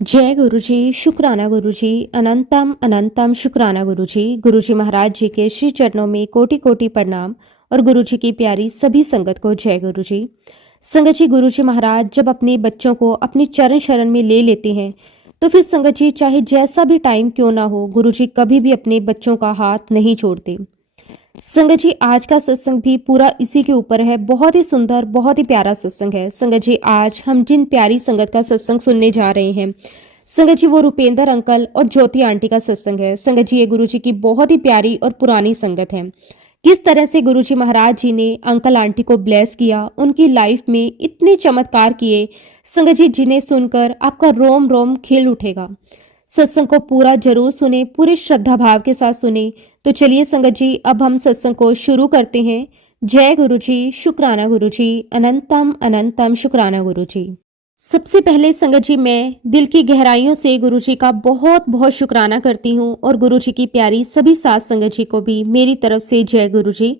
जय गुरु जी, शुक्राना गुरु जी, अनंतम अनंतम शुक्राना गुरु जी महाराज जी के श्री चरणों में कोटि कोटि प्रणाम। और गुरु जी की प्यारी सभी संगत को जय गुरु जी। संगत जी, गुरु जी महाराज जब अपने बच्चों को अपनी चरण शरण में ले लेते हैं तो फिर संगत जी चाहे जैसा भी टाइम क्यों ना हो, गुरु जी कभी भी अपने बच्चों का हाथ नहीं छोड़ते। संगत जी, आज का सत्संग भी पूरा इसी के ऊपर है। बहुत ही सुंदर, बहुत ही प्यारा सत्संग है। संगत जी, आज हम जिन प्यारी संगत का सत्संग सुनने जा रहे हैं, संगत जी वो रुपेंद्र अंकल और ज्योति आंटी का सत्संग है। संगत जी, ये गुरु जी की बहुत ही प्यारी और पुरानी संगत है। किस तरह से गुरु जी महाराज जी ने अंकल आंटी को ब्लेस किया, उनकी लाइफ में इतने चमत्कार किए, संगत जी जिन्हें सुनकर आपका रोम रोम खिल उठेगा। सत्संग को पूरा जरूर सुने, पूरे श्रद्धा भाव के साथ सुने। तो चलिए संगत जी, अब हम सत्संग को शुरू करते हैं। जय गुरु जी, शुक्राना गुरु जी, अनंतम अनंतम शुक्राना गुरु जी। सबसे पहले संगत जी, मैं दिल की गहराइयों से गुरु जी का बहुत बहुत शुक्राना करती हूँ और गुरु जी की प्यारी सभी साथ संगत जी को भी मेरी तरफ से जय गुरु जी।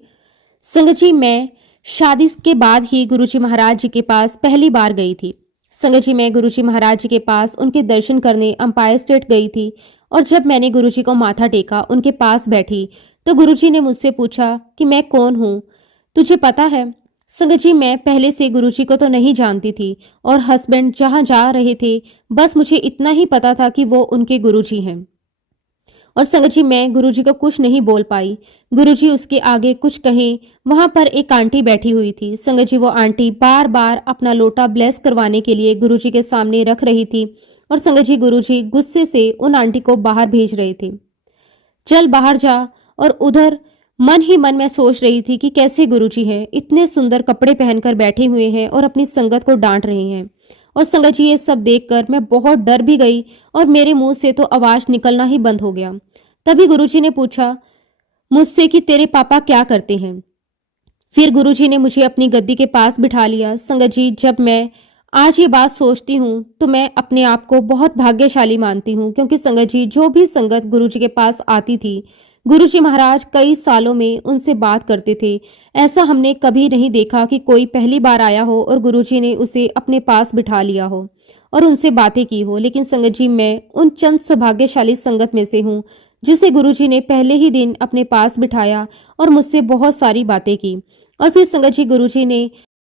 संगत जी, मैं शादी के बाद ही गुरु जी महाराज जी के पास पहली बार गई थी। संगत जी, मैं गुरु जी महाराज जी के पास उनके दर्शन करने अंपायर स्टेट गई थी और जब मैंने गुरु जी को माथा टेका, उनके पास बैठी, तो गुरु जी ने मुझसे पूछा कि मैं कौन हूँ, तुझे पता है? संगत जी, मैं पहले से गुरु जी को तो नहीं जानती थी और हस्बैंड जहाँ जा रहे थे बस मुझे इतना ही पता था कि वो उनके गुरु जी हैं। और संगत जी, मैं गुरुजी को कुछ नहीं बोल पाई। गुरुजी उसके आगे कुछ कहें, वहां पर एक आंटी बैठी हुई थी। संगत जी, वो आंटी बार बार अपना लोटा ब्लेस करवाने के लिए गुरुजी के सामने रख रही थी और संगत जी गुरुजी गुस्से से उन आंटी को बाहर भेज रहे थे, चल बाहर जा। और उधर मन ही मन में सोच रही थी कि कैसे गुरुजी हैं, इतने सुंदर कपड़े पहनकर बैठे हुए हैं और अपनी संगत को डांट रहे हैं। और संगत जी, ये सब देखकर मैं बहुत डर भी गई और मेरे मुंह से तो आवाज निकलना ही बंद हो गया। तभी गुरुजी ने पूछा मुझसे कि तेरे पापा क्या करते हैं। फिर गुरुजी ने मुझे अपनी गद्दी के पास बिठा लिया। संगत जी, जब मैं आज ये बात सोचती हूँ तो मैं अपने आप को बहुत भाग्यशाली मानती हूँ, क्योंकि संगत जी जो भी संगत गुरुजी के पास आती थी, गुरुजी महाराज कई सालों में उनसे बात करते थे। ऐसा हमने कभी नहीं देखा कि कोई पहली बार आया हो और गुरुजी ने उसे अपने पास बिठा लिया हो और उनसे बातें की हो। लेकिन संगत जी, मैं उन चंद सौभाग्यशाली संगत में से हूँ जिसे गुरुजी ने पहले ही दिन अपने पास बिठाया और मुझसे बहुत सारी बातें की। और फिर संगत जी, गुरुजी ने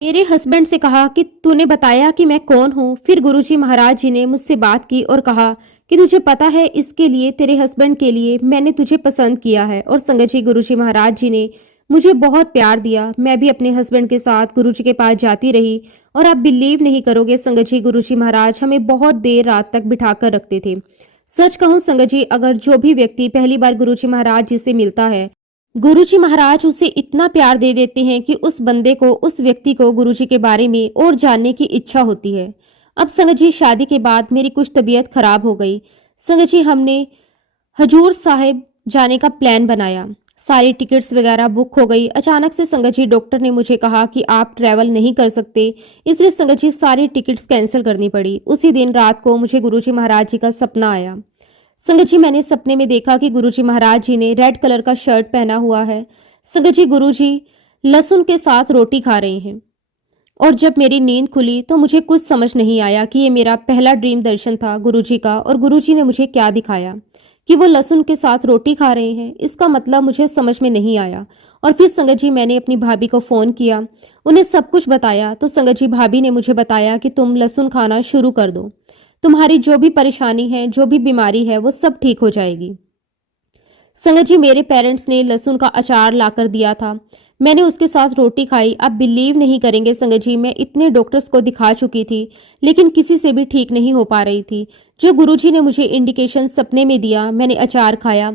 मेरे हस्बैंड से कहा कि तूने बताया कि मैं कौन हूँ। फिर गुरुजी महाराज जी ने मुझसे बात की और कहा कि तुझे पता है, इसके लिए, तेरे हस्बैंड के लिए मैंने तुझे पसंद किया है। और संगत जी, गुरुजी महाराज जी ने मुझे बहुत प्यार दिया। मैं भी अपने हस्बैंड के साथ गुरुजी के पास जाती रही और आप बिलीव नहीं करोगे संगत जी, गुरुजी महाराज हमें बहुत देर रात तक बिठा कर रखते थे। सच कहूँ संगत जी, अगर जो भी व्यक्ति पहली बार गुरुजी महाराज जी से मिलता है, गुरुजी महाराज उसे इतना प्यार दे देते हैं कि उस बंदे को, उस व्यक्ति को गुरुजी के बारे में और जानने की इच्छा होती है। अब संगत जी, शादी के बाद मेरी कुछ तबीयत खराब हो गई। संगत जी, हमने हजूर साहिब जाने का प्लान बनाया, सारी टिकट्स वगैरह बुक हो गई। अचानक से संगत जी डॉक्टर ने मुझे कहा कि आप ट्रैवल नहीं कर सकते, इसलिए संगत जी सारी टिकट्स कैंसिल करनी पड़ी। उसी दिन रात को मुझे गुरुजी महाराज जी का सपना आया। संगत जी, मैंने सपने में देखा कि गुरुजी महाराज जी ने रेड कलर का शर्ट पहना हुआ है। संगत जी, गुरुजी लहसुन के साथ रोटी खा रहे हैं। और जब मेरी नींद खुली तो मुझे कुछ समझ नहीं आया कि ये मेरा पहला ड्रीम दर्शन था गुरुजी का, और गुरुजी ने मुझे क्या दिखाया कि वो लहसुन के साथ रोटी खा रहे हैं। इसका मतलब मुझे समझ में नहीं आया। और फिर संगत जी, मैंने अपनी भाभी को फ़ोन किया, उन्हें सब कुछ बताया। तो संगत जी, भाभी ने मुझे बताया कि तुम लहसुन खाना शुरू कर दो, तुम्हारी जो भी परेशानी है, जो भी बीमारी है, वो सब ठीक हो जाएगी। संगत जी, मेरे पेरेंट्स ने लहसुन का अचार लाकर दिया था, मैंने उसके साथ रोटी खाई। आप बिलीव नहीं करेंगे संगत जी, मैं इतने डॉक्टर्स को दिखा चुकी थी लेकिन किसी से भी ठीक नहीं हो पा रही थी। जो गुरुजी ने मुझे इंडिकेशन सपने में दिया, मैंने अचार खाया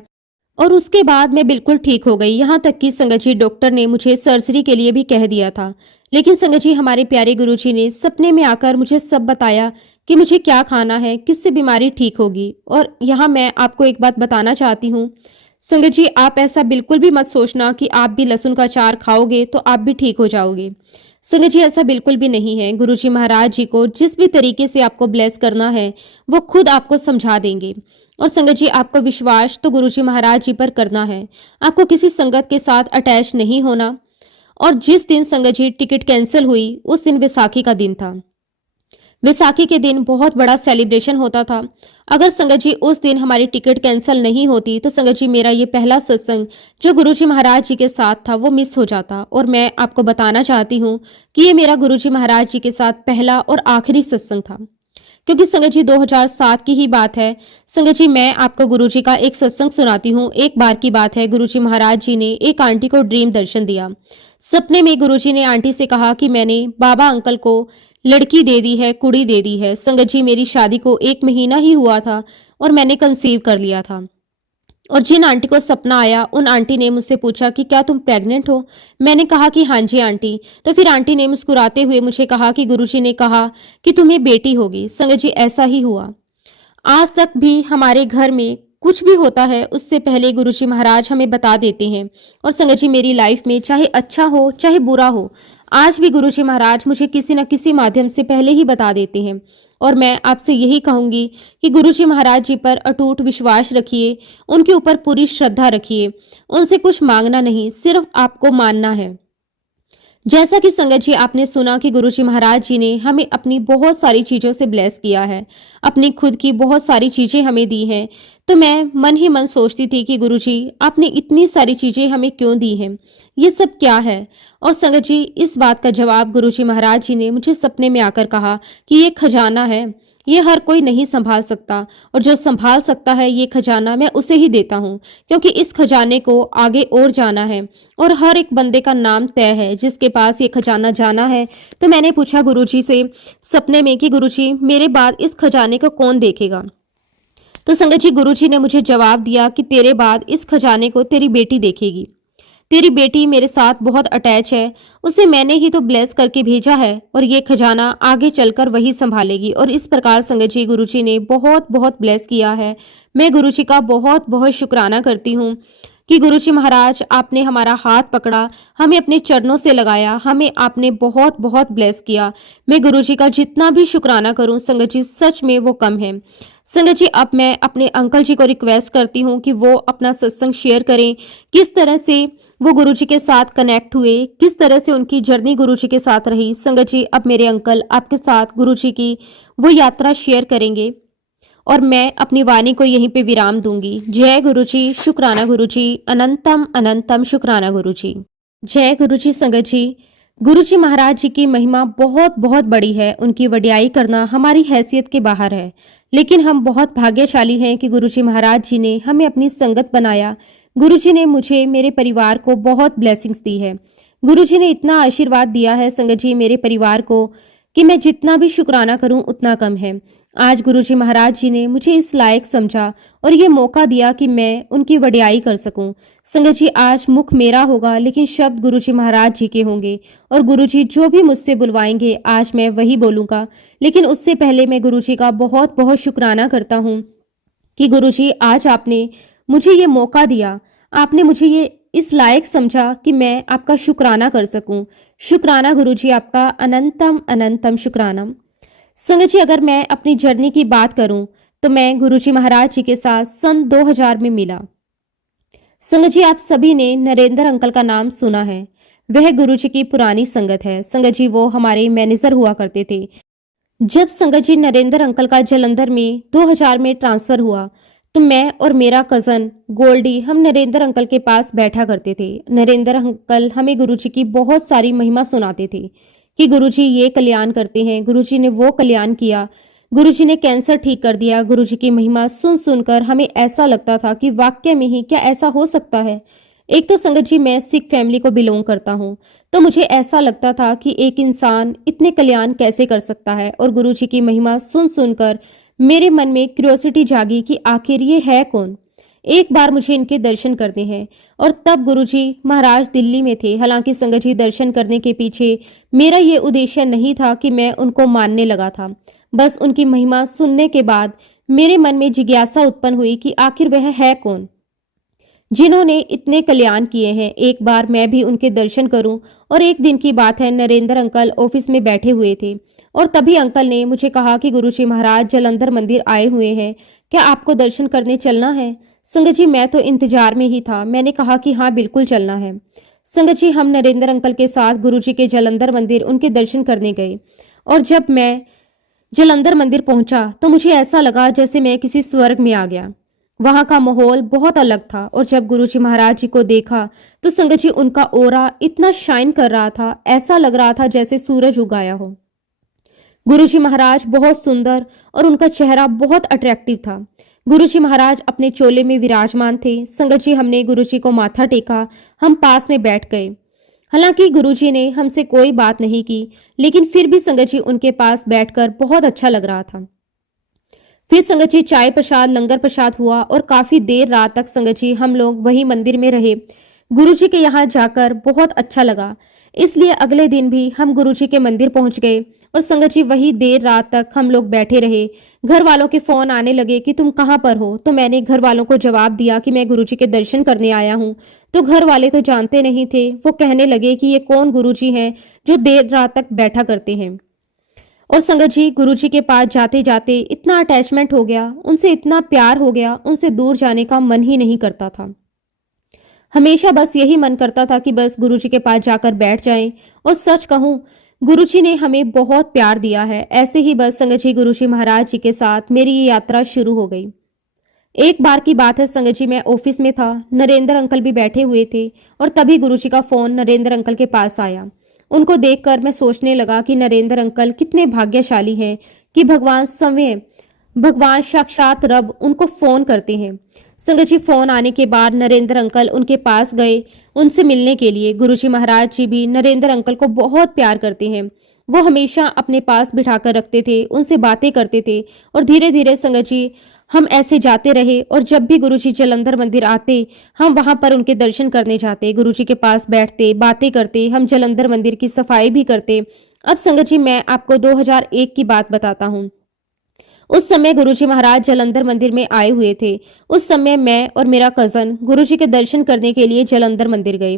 और उसके बाद मैं बिल्कुल ठीक हो गई। यहाँ तक कि संगत जी डॉक्टर ने मुझे सर्जरी के लिए भी कह दिया था। लेकिन संगत जी, हमारे प्यारे गुरुजी ने सपने में आकर मुझे सब बताया कि मुझे क्या खाना है, किससे बीमारी ठीक होगी। और यहाँ मैं आपको एक बात बताना चाहती हूँ संगत जी, आप ऐसा बिल्कुल भी मत सोचना कि आप भी लहसुन का अचार खाओगे तो आप भी ठीक हो जाओगे। संगत जी, ऐसा बिल्कुल भी नहीं है। गुरुजी महाराज जी को जिस भी तरीके से आपको ब्लेस करना है वो खुद आपको समझा देंगे। और संगत जी, आपको विश्वास तो गुरुजी महाराज जी पर करना है, आपको किसी संगत के साथ अटैच नहीं होना। और जिस दिन संगत जी टिकट कैंसिल हुई, उस दिन बैसाखी का दिन था। बैसाखी के दिन बहुत बड़ा सेलिब्रेशन होता था। अगर संगत जी उस दिन हमारी टिकट कैंसिल नहीं होती तो संगत जी मेरा ये पहला सत्संग जो गुरुजी महाराज जी के साथ था वो मिस हो जाता। और मैं आपको बताना चाहती हूँ कि ये मेरा गुरुजी महाराज जी के साथ पहला और आखिरी सत्संग था, क्योंकि संगत जी 2007 की ही बात है। संगत जी मैं आपको गुरुजी का एक सत्संग सुनाती हूँ। एक बार की बात है, गुरुजी महाराज जी ने एक आंटी को ड्रीम दर्शन दिया। सपने में गुरुजी ने आंटी से कहा कि मैंने बाबा अंकल को लड़की दे दी है, कुड़ी दे दी है। संगत जी मेरी शादी को 1 महीना ही हुआ था और मैंने कंसीव कर लिया था। और जिन आंटी को सपना आया उन आंटी ने मुझसे पूछा कि क्या तुम प्रेग्नेंट हो। मैंने कहा कि हाँ जी आंटी। तो फिर आंटी ने मुस्कुराते हुए मुझे कहा कि गुरुजी ने कहा कि तुम्हें बेटी होगी। संगत जी ऐसा ही हुआ। आज तक भी हमारे घर में कुछ भी होता है उससे पहले गुरुजी महाराज हमें बता देते हैं। और संगत जी मेरी लाइफ में चाहे अच्छा हो चाहे बुरा हो, आज भी गुरुजी महाराज मुझे किसी न किसी माध्यम से पहले ही बता देते हैं। और मैं आपसे यही कहूंगी कि गुरुजी महाराज जी पर अटूट विश्वास रखिए, उनके ऊपर पूरी श्रद्धा रखिए। उनसे कुछ मांगना नहीं, सिर्फ आपको मानना है। जैसा कि संगत जी आपने सुना कि गुरुजी महाराज जी ने हमें अपनी बहुत सारी चीज़ों से ब्लेस किया है, अपनी खुद की बहुत सारी चीज़ें हमें दी हैं। तो मैं मन ही मन सोचती थी कि गुरुजी आपने इतनी सारी चीज़ें हमें क्यों दी हैं, ये सब क्या है। और संगत जी इस बात का जवाब गुरुजी महाराज जी ने मुझे सपने में आकर कहा कि ये खजाना है, ये हर कोई नहीं संभाल सकता, और जो संभाल सकता है ये खजाना मैं उसे ही देता हूँ, क्योंकि इस खजाने को आगे और जाना है और हर एक बंदे का नाम तय है जिसके पास ये खजाना जाना है। तो मैंने पूछा गुरुजी से सपने में कि गुरुजी मेरे बाद इस खजाने को कौन देखेगा। तो संगत जी गुरुजी ने मुझे जवाब दिया कि तेरे बाद इस खजाने को तेरी बेटी देखेगी। तेरी बेटी मेरे साथ बहुत अटैच है, उसे मैंने ही तो ब्लेस करके भेजा है और ये खजाना आगे चलकर वही संभालेगी। और इस प्रकार संगत जी गुरुजी ने बहुत बहुत ब्लेस किया है। मैं गुरुजी का बहुत बहुत शुक्राना करती हूँ कि गुरुजी महाराज आपने हमारा हाथ पकड़ा, हमें अपने चरणों से लगाया, हमें आपने बहुत बहुत ब्लेस किया। मैं गुरुजी का जितना भी शुक्राना करूं संगत जी सच में वो कम है। संगत जी अब मैं अपने अंकल जी को रिक्वेस्ट करती हूँ कि वो अपना सत्संग शेयर करें, किस तरह से वो गुरुजी के साथ कनेक्ट हुए, किस तरह से उनकी जर्नी गुरुजी के साथ रही। संगत जी अब मेरे अंकल आपके साथ गुरुजी की वो यात्रा शेयर करेंगे और मैं अपनी वाणी को यहीं पे विराम दूंगी। जय गुरुजी, शुक्राना गुरुजी, अनंतम अनंतम शुक्राना गुरुजी। जय गुरुजी। संगत जी गुरुजी महाराज जी की महिमा बहुत बहुत बड़ी है, उनकी वडियाई करना हमारी हैसियत के बाहर है, लेकिन हम बहुत भाग्यशाली हैं कि गुरुजी महाराज जी ने हमें अपनी संगत बनाया। गुरुजी ने मुझे, मेरे परिवार को बहुत ब्लेसिंग्स दी है। गुरुजी ने इतना आशीर्वाद दिया है संगत जी मेरे परिवार को कि मैं जितना भी शुक्राना करूं उतना कम है। आज गुरुजी महाराज जी ने मुझे इस लायक समझा और ये मौका दिया कि मैं उनकी वडियाई कर सकूं। संगत जी आज मुख मेरा होगा लेकिन शब्द गुरुजी महाराज जी के होंगे, और गुरुजी जो भी मुझसे बुलवाएंगे आज मैं वही बोलूंगा। लेकिन उससे पहले मैं गुरुजी का बहुत बहुत शुक्राना करता हूँ कि गुरुजी आज आपने मुझे ये मौका दिया, आपने मुझे ये इस लायक समझा कि मैं आपका शुक्राना कर सकूं। शुक्राना गुरुजी आपका, अनंतम अनंतम शुक्राना। संगत जी अगर मैं अपनी जर्नी की बात करूं तो मैं गुरुजी महाराज जी के साथ सन 2000 में मिला। संगत जी आप सभी ने नरेंद्र अंकल का नाम सुना है, वह गुरुजी की पुरानी संगत है। संगत जी वो हमारे मैनेजर हुआ करते थे। जब संगत जी नरेंद्र अंकल का जलंधर में 2000 में ट्रांसफर हुआ तो मैं और मेरा कज़न गोल्डी हम नरेंद्र अंकल के पास बैठा करते थे। नरेंद्र अंकल हमें गुरुजी की बहुत सारी महिमा सुनाते थे कि गुरुजी ये कल्याण करते हैं, गुरुजी ने वो कल्याण किया, गुरुजी ने कैंसर ठीक कर दिया। गुरुजी की महिमा सुन सुनकर हमें ऐसा लगता था कि वाकई में ही क्या ऐसा हो सकता है। एक तो संगत जी मैं सिख फैमिली को बिलोंग करता हूँ, तो मुझे ऐसा लगता था कि एक इंसान इतने कल्याण कैसे कर सकता है। और गुरुजी की महिमा सुन सुनकर मेरे मन में क्यूरियोसिटी जागी कि आखिर ये है कौन, एक बार मुझे इनके दर्शन करने हैं। और तब गुरुजी महाराज दिल्ली में थे। हालांकि संगत जी दर्शन करने के पीछे मेरा ये उद्देश्य नहीं था कि मैं उनको मानने लगा था, बस उनकी महिमा सुनने के बाद मेरे मन में जिज्ञासा उत्पन्न हुई कि आखिर वह है कौन जिन्होंने इतने कल्याण किए हैं। एक बार मैं भी उनके दर्शन करूं। और एक दिन की बात है, नरेंद्र अंकल ऑफिस में बैठे हुए थे और तभी अंकल ने मुझे कहा कि गुरुजी महाराज जलंधर मंदिर आए हुए हैं, क्या आपको दर्शन करने चलना है। संगत जी मैं तो इंतजार में ही था, मैंने कहा कि हाँ बिल्कुल चलना है। संगत जी हम नरेंद्र अंकल के साथ गुरुजी के जलंधर मंदिर उनके दर्शन करने गए। और जब मैं जलंधर मंदिर पहुंचा तो मुझे ऐसा लगा जैसे मैं किसी स्वर्ग में आ गया। वहां का माहौल बहुत अलग था और जब गुरुजी महाराज जी को देखा तो संगत जी उनका ओरा इतना शाइन कर रहा था, ऐसा लग रहा था जैसे सूरज उगाया हो। गुरुजी महाराज बहुत सुंदर और उनका चेहरा बहुत अट्रैक्टिव था। गुरुजी महाराज अपने चोले में विराजमान थे। संगत जी हमने गुरुजी को माथा टेका, हम पास में बैठ गए। हालांकि गुरुजी ने हमसे कोई बात नहीं की, लेकिन फिर भी संगत जी उनके पास बैठकर बहुत अच्छा लग रहा था। फिर संगत जी चाय प्रसाद लंगर प्रसाद हुआ और काफी देर रात तक संगत जी हम लोग वही मंदिर में रहे। गुरुजी के यहाँ जाकर बहुत अच्छा लगा, इसलिए अगले दिन भी हम गुरुजी के मंदिर पहुंच गए और संगत जी वही देर रात तक हम लोग बैठे रहे। घर वालों के फोन आने लगे कि तुम कहाँ पर हो, तो मैंने घर वालों को जवाब दिया कि मैं गुरुजी के दर्शन करने आया हूँ। तो घर वाले तो जानते नहीं थे, वो कहने लगे कि ये कौन गुरुजी हैं जो देर रात तक बैठा करते हैं। और संगत जी गुरुजी के पास जाते जाते इतना अटैचमेंट हो गया, उनसे इतना प्यार हो गया, उनसे दूर जाने का मन ही नहीं करता था। हमेशा बस यही मन करता था कि बस गुरुजी के पास जाकर बैठ जाएं। और सच कहूं, गुरुजी ने हमें बहुत प्यार दिया है। ऐसे ही बस संगत जी गुरुजी महाराज जी के साथ मेरी ये यात्रा शुरू हो गई। एक बार की बात है, संगत जी मैं ऑफिस में था, नरेंद्र अंकल भी बैठे हुए थे और तभी गुरुजी का फोन नरेंद्र अंकल के पास आया। उनको देखकर मैं सोचने लगा कि नरेंद्र अंकल कितने भाग्यशाली हैं कि भगवान साक्षात रब उनको फोन करते हैं। संगत जी फोन आने के बाद नरेंद्र अंकल उनके पास गए उनसे मिलने के लिए। गुरुजी महाराज जी भी नरेंद्र अंकल को बहुत प्यार करते हैं। वो हमेशा अपने पास बिठाकर रखते थे, उनसे बातें करते थे और धीरे धीरे संगत जी हम ऐसे जाते रहे। और जब भी गुरुजी जलंधर मंदिर आते, हम वहां पर उनके दर्शन करने जाते, गुरुजी के पास बैठते, बातें करते, हम जलंधर मंदिर की सफाई भी करते। अब संगत जी मैं आपको 2001 की बात बताता हूँ। उस समय गुरुजी महाराज जलंधर मंदिर में आए हुए थे। उस समय मैं और मेरा कजन गुरुजी के दर्शन करने के लिए जलंधर मंदिर गए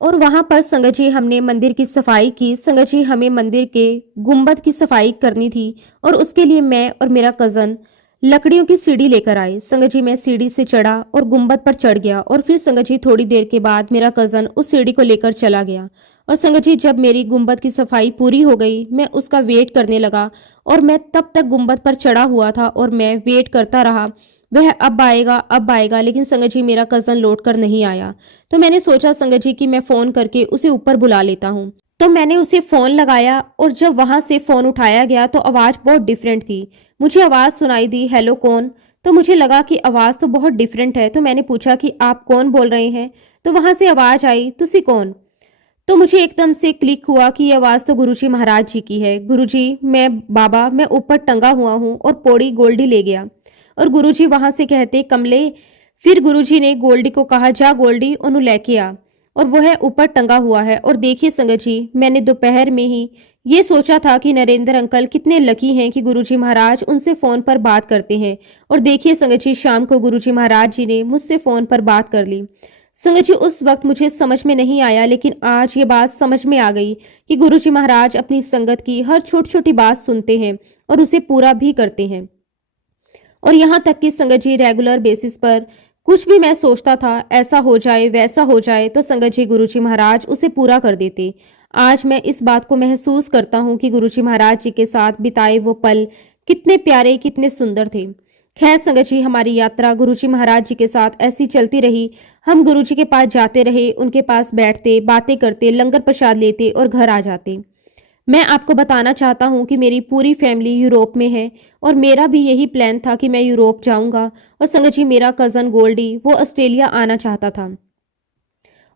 और वहां पर संगत जी हमने मंदिर की सफाई की। संगत जी हमें मंदिर के गुंबद की सफाई करनी थी और उसके लिए मैं और मेरा कजन लकड़ियों की सीढ़ी लेकर आए। संगत जी मैं सीढ़ी से चढ़ा और गुंबद पर चढ़ गया और फिर संगत जी थोड़ी देर के बाद मेरा कजन उस सीढ़ी को लेकर चला गया। और संगत जी जब मेरी गुंबद की सफाई पूरी हो गई, मैं उसका वेट करने लगा और मैं तब तक गुंबद पर चढ़ा हुआ था और मैं वेट करता रहा, वह अब आएगा, लेकिन संगत जी मेरा कजन लौट कर नहीं आया। तो मैंने सोचा संगत जी कि मैं फोन करके उसे ऊपर बुला लेता हूँ। तो मैंने उसे फोन लगाया और जब वहां से फोन उठाया गया तो आवाज बहुत डिफरेंट थी। मुझे आवाज सुनाई दी, हेलो कौन? तो मुझे लगा कि आवाज तो बहुत डिफरेंट है। तो मैंने पूछा कि आप कौन बोल रहे हैं? तो वहां से आवाज आई, तुसी कौन? तो मुझे एकदम से क्लिक हुआ कि ये आवाज तो गुरुजी महाराज जी की है। गुरुजी मैं ऊपर टंगा हुआ हूँ और पौड़ी गोल्डी ले गया। और गुरुजी वहां से कहते कमले। फिर गुरुजी ने गोल्डी को कहा, जा गोल्डी ओनू लेके आ। और वह ऊपर टंगा हुआ है। और देखिए संगत जी, मैंने दोपहर में ही ये सोचा था कि नरेंद्र अंकल कितने लकी हैं कि गुरुजी महाराज उनसे फोन पर बात करते हैं। और देखिए संगत जी, शाम को गुरुजी महाराज जी ने मुझसे फोन पर बात कर ली। संगत जी उस वक्त मुझे समझ में नहीं आया, लेकिन आज ये बात समझ में आ गई कि गुरुजी महाराज अपनी संगत की हर छोटी छोटी बात सुनते हैं और उसे पूरा भी करते हैं। और यहाँ तक कि संगत जी रेगुलर बेसिस पर कुछ भी मैं सोचता था ऐसा हो जाए वैसा हो जाए तो संगत जी गुरुजी महाराज उसे पूरा कर देते। आज मैं इस बात को महसूस करता हूँ कि गुरुजी महाराज जी के साथ बिताए वो पल कितने प्यारे, कितने सुंदर थे। खैर संगत जी, हमारी यात्रा गुरुजी महाराज जी के साथ ऐसी चलती रही। हम गुरुजी के पास जाते रहे, उनके पास बैठते, बातें करते, लंगर प्रसाद लेते और घर आ जाते। मैं आपको बताना चाहता हूँ कि मेरी पूरी फैमिली यूरोप में है और मेरा भी यही प्लान था कि मैं यूरोप जाऊंगा। और संगत जी मेरा कज़न गोल्डी वो ऑस्ट्रेलिया आना चाहता था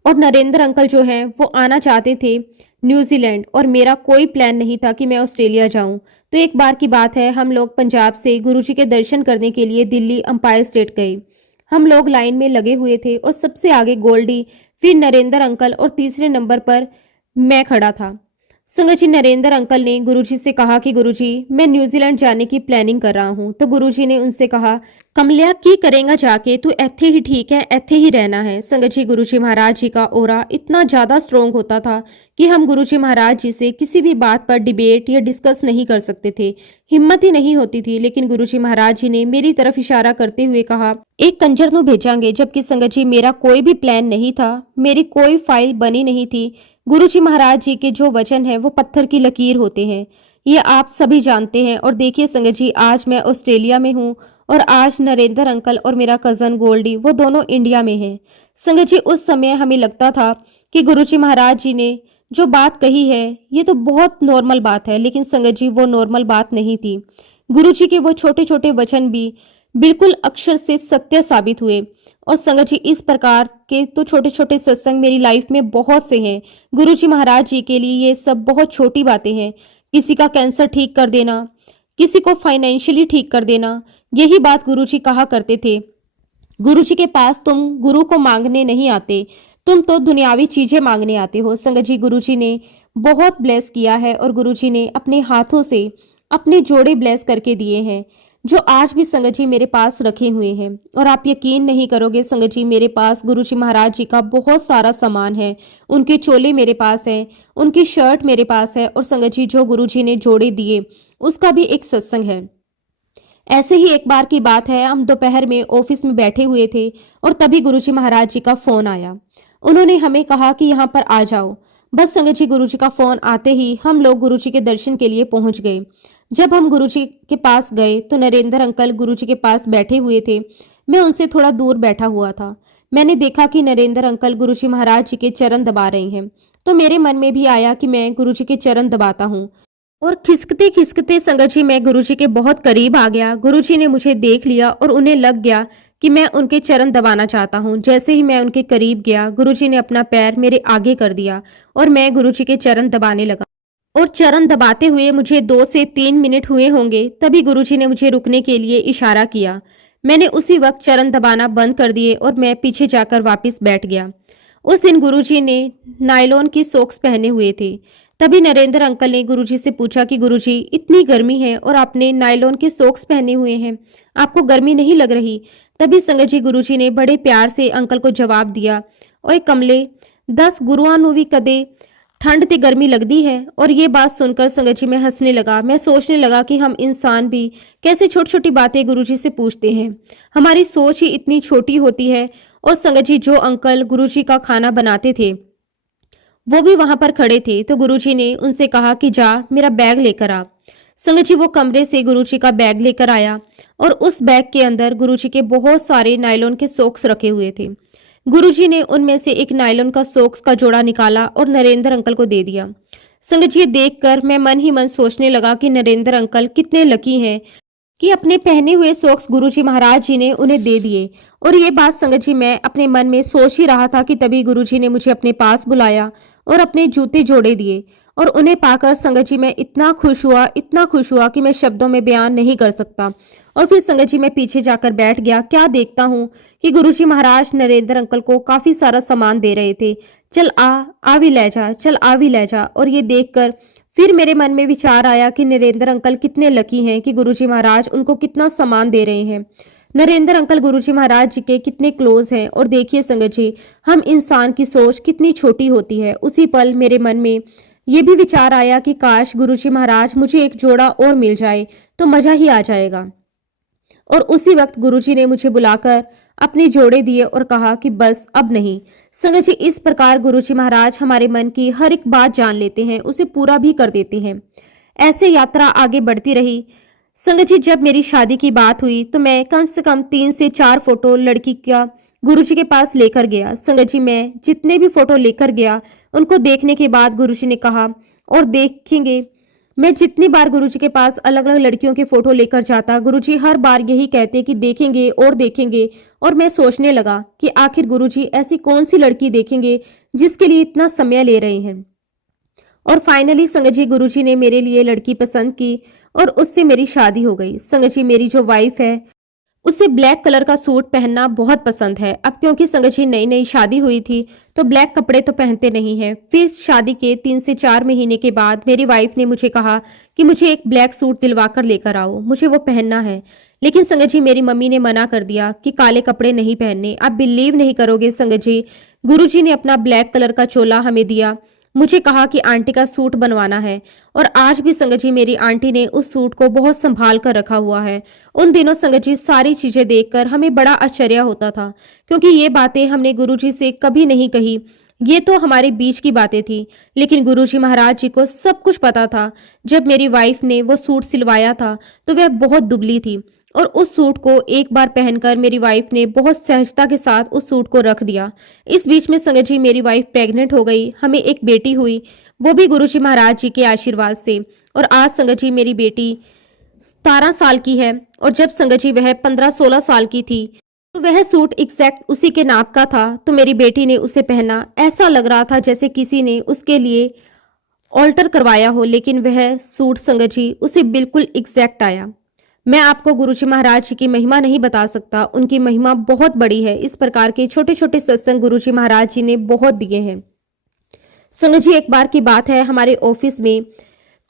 और नरेंद्र अंकल जो हैं वो आना चाहते थे न्यूजीलैंड। और मेरा कोई प्लान नहीं था कि मैं ऑस्ट्रेलिया जाऊं। तो एक बार की बात है, हम लोग पंजाब से गुरुजी के दर्शन करने के लिए दिल्ली अंपायर स्टेट गए। हम लोग लाइन में लगे हुए थे और सबसे आगे गोल्डी, फिर नरेंद्र अंकल और तीसरे नंबर पर मैं खड़ा था। संगत जी नरेंद्र अंकल ने गुरुजी से कहा कि गुरुजी मैं न्यूजीलैंड जाने की प्लानिंग कर रहा हूँ। तो गुरुजी ने उनसे कहा, कमलिया की करेगा जाके, तू ऐथे ही ठीक है, ऐथे ही रहना है। संगत जी गुरुजी महाराज जी का ओरा इतना ज्यादा स्ट्रोंग होता था कि हम गुरुजी महाराज जी से किसी भी बात पर डिबेट या डिस्कस नहीं कर सकते थे, हिम्मत ही नहीं होती थी। लेकिन गुरुजी महाराज जी ने मेरी तरफ इशारा करते हुए कहा, एक कंजर नु भेजांगे। जबकि संगत जी मेरा कोई भी प्लान नहीं था, मेरी कोई फाइल बनी नहीं थी। गुरुजी महाराज जी के जो वचन है वो पत्थर की लकीर होते हैं। ये आप सभी जानते हैं। और देखिए संगत जी, आज मैं ऑस्ट्रेलिया में हूँ और आज नरेंद्र अंकल और मेरा कज़न गोल्डी वो दोनों इंडिया में हैं। संगत जी, उस समय हमें लगता था कि गुरुजी महाराज जी ने जो बात कही है ये तो बहुत नॉर्मल बात है, लेकिन संगत जी वो नॉर्मल बात नहीं थी। गुरुजी के वो छोटे छोटे वचन भी बिल्कुल अक्षर से सत्य साबित हुए। और संगत जी, इस प्रकार के तो छोटे छोटे सत्संग मेरी लाइफ में बहुत से हैं। गुरुजी महाराज जी के लिए ये सब बहुत छोटी बातें हैं। किसी का कैंसर ठीक कर देना, किसी को फाइनेंशियली ठीक कर देना, यही बात गुरुजी कहा करते थे। गुरुजी के पास तुम गुरु को मांगने नहीं आते, तुम तो दुनियावी चीजें मांगने आते हो। संगत जी, गुरुजी ने बहुत ब्लेस किया है और गुरुजी ने अपने हाथों से अपने जोड़े ब्लेस करके दिए हैं, जो आज भी संगत जी मेरे पास रखे हुए हैं। और आप यकीन नहीं करोगे संगत जी, मेरे पास गुरुजी महाराज जी का बहुत सारा सामान है। उनके चोले मेरे पास हैं, उनकी शर्ट मेरे पास है, और संगत जी जो गुरुजी ने जोड़े दिए उसका भी एक सत्संग है। ऐसे ही एक बार की बात है, हम दोपहर में ऑफिस में बैठे हुए थे और तभी गुरुजी महाराज जी का फोन आया। उन्होंने हमें कहा कि यहाँ पर आ जाओ। बस संगत जी, गुरुजी का फोन आते ही हम लोग गुरुजी के दर्शन के लिए पहुंच गए। जब हम गुरुजी के पास गए तो नरेंद्र अंकल गुरुजी के पास बैठे हुए थे। मैं उनसे थोड़ा दूर बैठा हुआ था। मैंने देखा कि नरेंद्र अंकल गुरुजी महाराज जी के चरण दबा रहे हैं, तो मेरे मन में भी आया कि मैं गुरुजी के चरण दबाता हूँ। और खिसकते खिसकते संगत जी मैं गुरुजी के बहुत करीब आ गया। गुरुजी ने मुझे देख लिया और उन्हें लग गया कि मैं उनके चरण दबाना चाहता हूँ। जैसे ही मैं उनके करीब गया, गुरुजी ने अपना पैर मेरे आगे कर दिया और मैं गुरुजी के चरण दबाने लगा। और चरण दबाते हुए मुझे 2 से 3 मिनट हुए होंगे, तभी गुरुजी ने मुझे रुकने के लिए इशारा किया। मैंने उसी वक्त चरण दबाना बंद कर दिए और मैं पीछे जाकर वापस बैठ गया। उस दिन गुरुजी ने नायलॉन की सॉक्स पहने हुए थे। तभी नरेंद्र अंकल ने गुरुजी से पूछा कि गुरुजी, इतनी गर्मी है और आपने नायलॉन के सॉक्स पहने हुए हैं, आपको गर्मी नहीं लग रही? तभी संगत जी गुरुजी ने बड़े प्यार से अंकल को जवाब दिया, ओए कमले, 10 गुरुआं नूं भी कदे ठंड ते गर्मी लगती है। और ये बात सुनकर संगत जी मैं हंसने लगा। मैं सोचने लगा कि हम इंसान भी कैसे छोटी छोटी बातें गुरुजी से पूछते हैं, हमारी सोच ही इतनी छोटी होती है। और संगत जी जो अंकल गुरुजी का खाना बनाते थे वो भी वहां पर खड़े थे, तो गुरुजी ने उनसे कहा कि जा मेरा बैग लेकर आ। संगत जी वो कमरे से गुरुजी का बैग लेकर आया और उस बैग के अंदर गुरुजी के बहुत सारे नायलॉन के सॉक्स रखे हुए थे। गुरुजी ने उनमें से एक नायलॉन का सॉक्स का जोड़ा निकाला और नरेंद्र अंकल को दे दिया। संगत जी ये देखकर मैं मन ही मन सोचने लगा कि नरेंद्र अंकल कितने लकी हैं कि अपने पहने हुए सॉक्स गुरुजी महाराज जी ने उन्हें दे दिए। और ये बात संगत जी मैं अपने मन में सोच ही रहा था कि तभी गुरुजी ने मुझे अपने पास बुलाया और अपने जूते जोड़े दिए। और उन्हें पाकर संगत जी मैं इतना खुश हुआ कि मैं शब्दों में बयान नहीं कर सकता। और फिर संगत जी मैं पीछे जाकर बैठ गया। क्या देखता हूँ कि गुरुजी महाराज नरेंद्र अंकल को काफी सारा सामान दे रहे थे। चल आ भी ले जा, चल आ भी ले जा। और ये देखकर फिर मेरे मन में विचार आया कि नरेंद्र अंकल कितने लकी हैं कि गुरुजी महाराज उनको कितना सामान दे रहे हैं। नरेंद्र अंकल गुरुजी महाराज जी के कितने क्लोज हैं। और देखिए संगत जी, हम इंसान की सोच कितनी छोटी होती है। उसी पल मेरे मन में ये भी विचार आया कि काश गुरुजी महाराज मुझे एक जोड़ा और मिल जाए तो मजा ही आ जाएगा। और उसी वक्त गुरुजी ने मुझे बुलाकर अपने जोड़े दिए और कहा कि बस अब नहीं। संगत जी इस प्रकार गुरुजी महाराज हमारे मन की हर एक बात जान लेते हैं, उसे पूरा भी कर देते हैं। ऐसे यात्रा आगे बढ़ती रही। संगत जी जब मेरी शादी की बात हुई तो मैं कम से कम 3 से 4 फोटो लड़की का गुरुजी के पास लेकर गया। संगत जी मैं जितने भी फोटो लेकर गया उनको देखने के बाद गुरुजी ने कहा और देखेंगे। मैं जितनी बार गुरुजी के पास अलग अलग लड़कियों के फोटो लेकर जाता, गुरुजी हर बार यही कहते कि देखेंगे और देखेंगे। और मैं सोचने लगा कि आखिर गुरुजी ऐसी कौन सी लड़की देखेंगे जिसके लिए इतना समय ले रहे हैं। और फाइनली संगत जी गुरुजी ने मेरे लिए लड़की पसंद की और उससे मेरी शादी हो गई। संगत जी मेरी जो वाइफ है उसे ब्लैक कलर का सूट पहनना बहुत पसंद है। अब क्योंकि संगत जी नई नई शादी हुई थी तो ब्लैक कपड़े तो पहनते नहीं हैं। फिर शादी के 3 से 4 महीने के बाद मेरी वाइफ ने मुझे कहा कि मुझे एक ब्लैक सूट दिलवा कर लेकर आओ, मुझे वो पहनना है। लेकिन संगत जी मेरी मम्मी ने मना कर दिया कि काले कपड़े नहीं पहनने। आप बिलीव नहीं करोगे संगत जी, गुरुजी ने अपना ब्लैक कलर का चोला हमें दिया, मुझे कहा कि आंटी का सूट बनवाना है। और आज भी संगत जी मेरी आंटी ने उस सूट को बहुत संभाल कर रखा हुआ है। उन दिनों संगत जी सारी चीजें देखकर हमें बड़ा आश्चर्य होता था, क्योंकि ये बातें हमने गुरुजी से कभी नहीं कही। ये तो हमारे बीच की बातें थी, लेकिन गुरुजी महाराज जी को सब कुछ पता था। जब मेरी वाइफ ने वो सूट सिलवाया था, तो वह बहुत दुबली थी और उस सूट को एक बार पहनकर मेरी वाइफ ने बहुत सहजता के साथ उस सूट को रख दिया। इस बीच में संगत जी मेरी वाइफ प्रेग्नेंट हो गई, हमें एक बेटी हुई, वो भी गुरुजी महाराज जी के आशीर्वाद से। और आज संगत जी मेरी बेटी 17 साल की है और जब संगत जी वह 15-16 साल की थी, तो वह सूट एग्जैक्ट उसी के नाप का था। तो मेरी बेटी ने उसे पहना, ऐसा लग रहा था जैसे किसी ने उसके लिए ऑल्टर करवाया हो, लेकिन वह सूट संगत जी उसे बिल्कुल एग्जैक्ट आया। मैं आपको गुरुजी महाराज जी की महिमा नहीं बता सकता, उनकी महिमा बहुत बड़ी है। इस प्रकार के छोटे छोटे सत्संग गुरुजी महाराज जी ने बहुत दिए हैं। संगत जी एक बार की बात है, हमारे ऑफिस में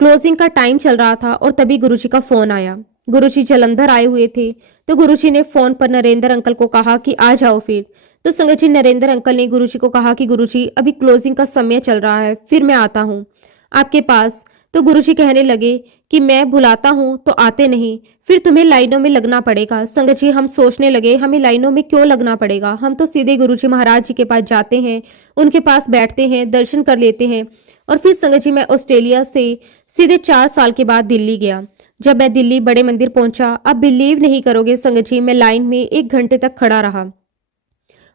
क्लोजिंग का टाइम चल रहा था और तभी गुरुजी का फोन आया। गुरुजी जलंधर आए हुए थे, तो गुरुजी ने फोन पर नरेंद्र अंकल को कहा कि आ जाओ फिर। तो संगत जी नरेंद्र अंकल ने गुरुजी को कहा कि गुरुजी अभी क्लोजिंग का समय चल रहा है, फिर मैं आता हूँ आपके पास। तो गुरुजी कहने लगे कि मैं बुलाता हूँ तो आते नहीं, फिर तुम्हें लाइनों में लगना पड़ेगा। संगत जी हम सोचने लगे हमें लाइनों में क्यों लगना पड़ेगा, हम तो सीधे गुरुजी महाराज जी के पास जाते हैं, उनके पास बैठते हैं, दर्शन कर लेते हैं। और फिर संगत जी मैं ऑस्ट्रेलिया से सीधे 4 साल के बाद दिल्ली गया। जब मैं दिल्ली बड़े मंदिर पहुंचा, अब बिलीव नहीं करोगे संगत जी, मैं लाइन में 1 घंटे तक खड़ा रहा।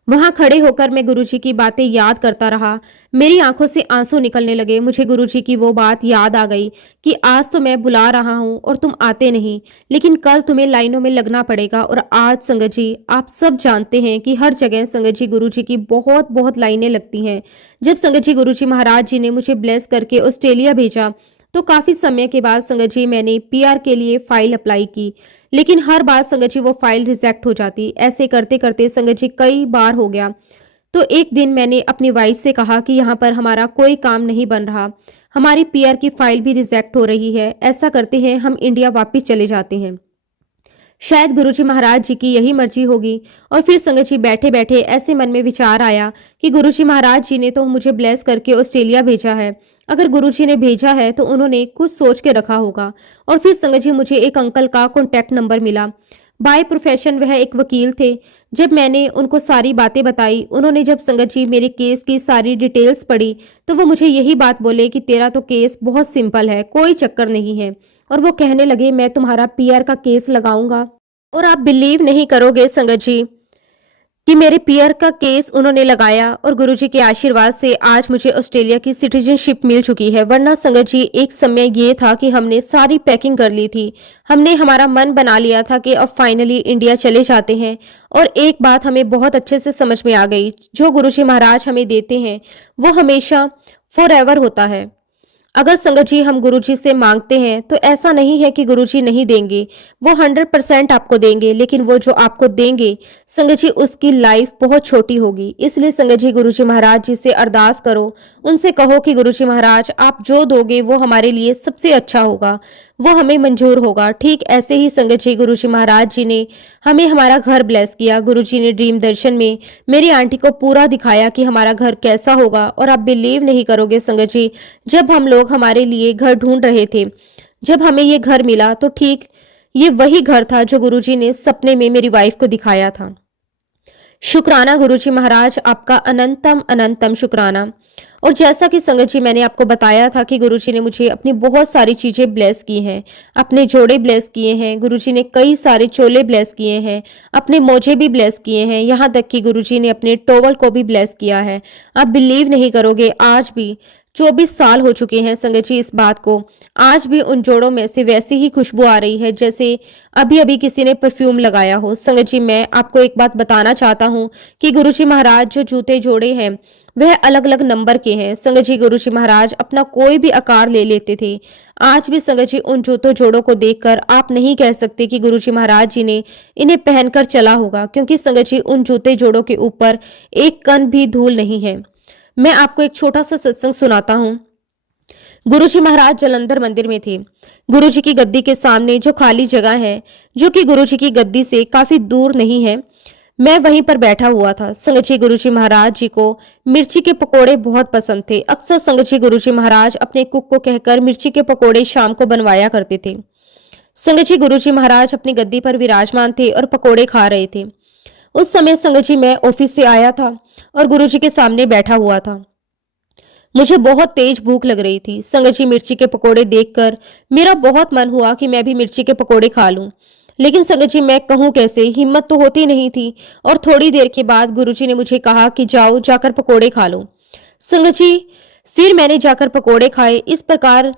वहां खड़े होकर मैं गुरुजी की बातें याद करता रहा। मेरी आंखों से आंसू निकलने लगे। मुझे गुरुजी की वो बात याद आ गई कि आज तो मैं बुला रहा हूं और तुम आते नहीं, लेकिन कल तुम्हें लाइनों में लगना पड़ेगा। और आज संगत जी आप सब जानते हैं कि हर जगह संगत जी गुरुजी की बहुत बहुत लाइनें लगती हैं। जब संगत जी गुरुजी महाराज जी ने मुझे ब्लेस करके ऑस्ट्रेलिया भेजा, तो काफी समय के बाद संगत जी मैंने पीआर के लिए फाइल अप्लाई की, लेकिन हर बार संगत जी वो फाइल रिजेक्ट हो जाती। ऐसे करते करते संगत जी कई बार हो गया। तो एक दिन मैंने अपनी वाइफ से कहा कि यहाँ पर हमारा कोई काम नहीं बन रहा, हमारी पीआर की फाइल भी रिजेक्ट हो रही है, ऐसा करते हैं हम इंडिया वापस चले जाते हैं, शायद गुरुजी महाराज जी की यही मर्जी होगी। और फिर संगत जी बैठे बैठे ऐसे मन में विचार आया कि गुरुजी महाराज जी ने तो मुझे ब्लेस करके ऑस्ट्रेलिया भेजा है, अगर गुरुजी ने भेजा है तो उन्होंने कुछ सोच के रखा होगा। और फिर संगत जी मुझे एक अंकल का कॉन्टैक्ट नंबर मिला। बाय प्रोफेशन वह एक वकील थे। जब मैंने उनको सारी बातें बताई, उन्होंने जब संगत जी मेरे केस की सारी डिटेल्स पढ़ी, तो वो मुझे यही बात बोले कि तेरा तो केस बहुत सिंपल है, कोई चक्कर नहीं है। और वो कहने लगे मैं तुम्हारा पीआर का केस लगाऊंगा। और आप बिलीव नहीं करोगे संगत जी कि मेरे पीआर का केस उन्होंने लगाया और गुरुजी के आशीर्वाद से आज मुझे ऑस्ट्रेलिया की सिटीजनशिप मिल चुकी है। वरना संगत जी एक समय ये था कि हमने सारी पैकिंग कर ली थी, हमने हमारा मन बना लिया था कि अब फाइनली इंडिया चले जाते हैं। और एक बात हमें बहुत अच्छे से समझ में आ गई, जो गुरुजी महाराज हमें देते हैं वो हमेशा फॉर एवर होता है। अगर संगत जी हम गुरुजी से मांगते हैं तो ऐसा नहीं है कि गुरुजी नहीं देंगे, वो 100% आपको देंगे, लेकिन वो जो आपको देंगे संगत जी उसकी लाइफ बहुत छोटी होगी। इसलिए संगत जी गुरुजी महाराज जी से अरदास करो, उनसे कहो कि गुरुजी महाराज आप जो दोगे वो हमारे लिए सबसे अच्छा होगा, वो हमें मंजूर होगा। ठीक ऐसे ही संगत जी गुरुजी महाराज जी ने हमें हमारा घर ब्लेस किया। गुरुजी ने ड्रीम दर्शन में मेरी आंटी को पूरा दिखाया कि हमारा घर कैसा होगा। और आप बिलीव नहीं करोगे संगत जी, जब हम लोग हमारे लिए घर ढूंढ रहे थे, जब हमें ये घर मिला, तो ठीक ये वही घर था जो गुरुजी ने सपने में मेरी वाइफ को दिखाया था। शुक्राना गुरुजी महाराज, आपका अनंतम अनंतम शुक्राना। और जैसा कि संगत जी मैंने आपको बताया था कि गुरुजी ने मुझे अपनी बहुत सारी चीजें ब्लेस की हैं, अपने जोड़े ब्लेस किए हैं, गुरुजी ने कई सारे चोले ब्लेस किए हैं, अपने मोजे भी ब्लेस किए हैं, यहाँ तक कि गुरुजी ने अपने टॉवल को भी ब्लेस किया है। आप बिलीव नहीं करोगे, आज भी 24 साल हो चुके हैं संगत जी इस बात को, आज भी उन जोड़ों में से वैसी ही खुशबू आ रही है जैसे अभी अभी किसी ने परफ्यूम लगाया हो। संगत जी मैं आपको एक बात बताना चाहता हूँ कि गुरुजी महाराज जो जूते जोड़े हैं वह अलग अलग नंबर के हैं। संगत जी गुरुजी महाराज अपना कोई भी आकार ले लेते थे। आज भी संगत जी उन जूतों जोड़ों को देखकर आप नहीं कह सकते कि गुरुजी महाराज जी ने इन्हें पहनकर चला होगा, क्योंकि संगत जी उन जूते जोड़ों के ऊपर एक कण भी धूल नहीं है। मैं आपको एक छोटा सा सत्संग सुनाता हूँ। गुरुजी महाराज जलंधर मंदिर में थे। गुरुजी की गद्दी के सामने जो खाली जगह है, जो कि गुरुजी की गद्दी से काफी दूर नहीं है, मैं वहीं पर बैठा हुआ था। संगत जी गुरुजी महाराज जी को मिर्ची के पकोड़े बहुत पसंद थे। अक्सर संगत जी गुरुजी महाराज अपने कुक को कहकर मिर्ची के पकोड़े शाम को बनवाया करते थे। संगत जी गुरुजी महाराज अपनी गद्दी पर विराजमान थे और पकोड़े खा रहे थे। उस समय संगत जी मैं ऑफिस से आया था और गुरुजी के सामने बैठा हुआ था। मुझे बहुत तेज भूख लग रही थी। संगत जी मिर्ची के पकोड़े देखकर मेरा बहुत मन हुआ कि मैं भी मिर्ची के पकोड़े खा लूं। लेकिन संगत जी मैं कहूं कैसे, हिम्मत तो होती नहीं थी। और थोड़ी देर के बाद गुरुजी ने मुझे कहा कि जाओ जाकर पकोड़े खा लो। संगत जी फिर मैंने जाकर पकोड़े खाए। इस प्रकार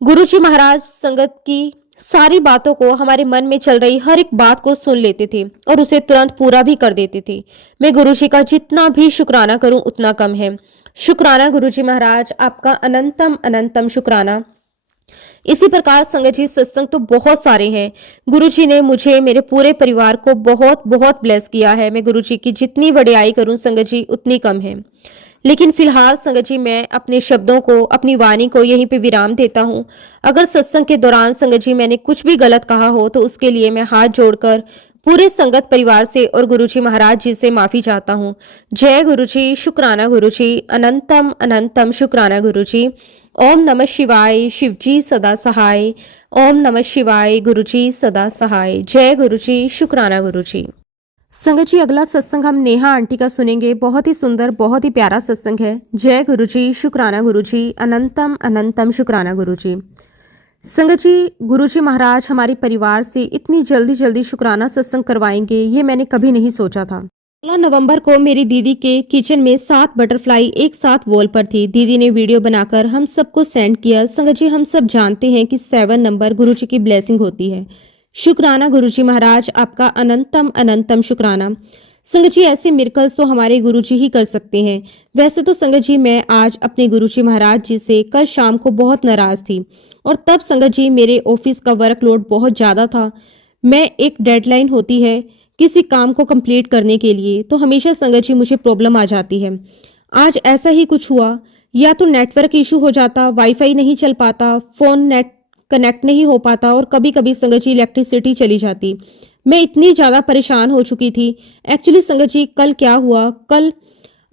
गुरुजी महाराज संगत की सारी बातों को, हमारे मन में चल रही हर एक बात को सुन लेते थे और उसे तुरंत पूरा भी कर देते थे। मैं गुरुजी का जितना भी शुक्राना करूं उतना कम है। शुक्राना गुरुजी महाराज, आपका अनंतम अनंतम शुक्राना। इसी प्रकार संगत जी सत्संग तो बहुत सारे हैं। गुरुजी ने मुझे, मेरे पूरे परिवार को बहुत बहुत ब्लेस किया है। मैं गुरुजी की जितनी वडियाई करूं संगत जी उतनी कम है। लेकिन फिलहाल संगत जी मैं अपने शब्दों को, अपनी वाणी को यहीं पे विराम देता हूँ। अगर सत्संग के दौरान संगत जी मैंने कुछ भी गलत कहा हो तो उसके लिए मैं हाथ जोड़कर पूरे संगत परिवार से और गुरुजी महाराज जी से माफी चाहता हूँ। जय गुरुजी, शुक्राना गुरुजी, अनंतम अनंतम शुक्राना गुरुजी। ओम नमः शिवाय, शिवजी सदा सहाय। ओम नमः शिवाय, गुरुजी सदा सहाय। जय गुरुजी, शुक्राना गुरुजी। संगत जी अगला सत्संग हम नेहा आंटी का सुनेंगे। बहुत ही सुंदर, बहुत ही प्यारा सत्संग है। जय गुरुजी, शुक्राना गुरुजी, अनंतम अनंतम शुक्राना गुरुजी। संगत जी गुरुजी महाराज हमारे परिवार से इतनी जल्दी जल्दी शुक्राना सत्संग करवाएंगे ये मैंने कभी नहीं सोचा था। 16 नवंबर को मेरी दीदी के किचन में 7 बटरफ्लाई एक साथ वॉल पर थी। दीदी ने वीडियो बनाकर हम सबको सेंड किया। संगत जी हम सब जानते हैं कि 7 नंबर गुरुजी की ब्लेसिंग होती है। शुक्राना गुरुजी महाराज, आपका अनंतम अनंतम शुक्राना। संगत जी ऐसे मिरेकल्स तो हमारे गुरुजी ही कर सकते हैं। वैसे तो संगत जी मैं आज अपने गुरुजी महाराज जी से कल शाम को बहुत नाराज थी और तब संगत जी मेरे ऑफिस का वर्कलोड बहुत ज़्यादा था। मैं एक डेडलाइन होती है किसी काम को कंप्लीट करने के लिए तो हमेशा संगत जी मुझे प्रॉब्लम आ जाती है। आज ऐसा ही कुछ हुआ, या तो नेटवर्क इशू हो जाता, वाईफाई नहीं चल पाता, फोन नेट कनेक्ट नहीं हो पाता और कभी कभी संगत जी इलेक्ट्रिसिटी चली जाती। मैं इतनी ज़्यादा परेशान हो चुकी थी। एक्चुअली संगत जी कल क्या हुआ, कल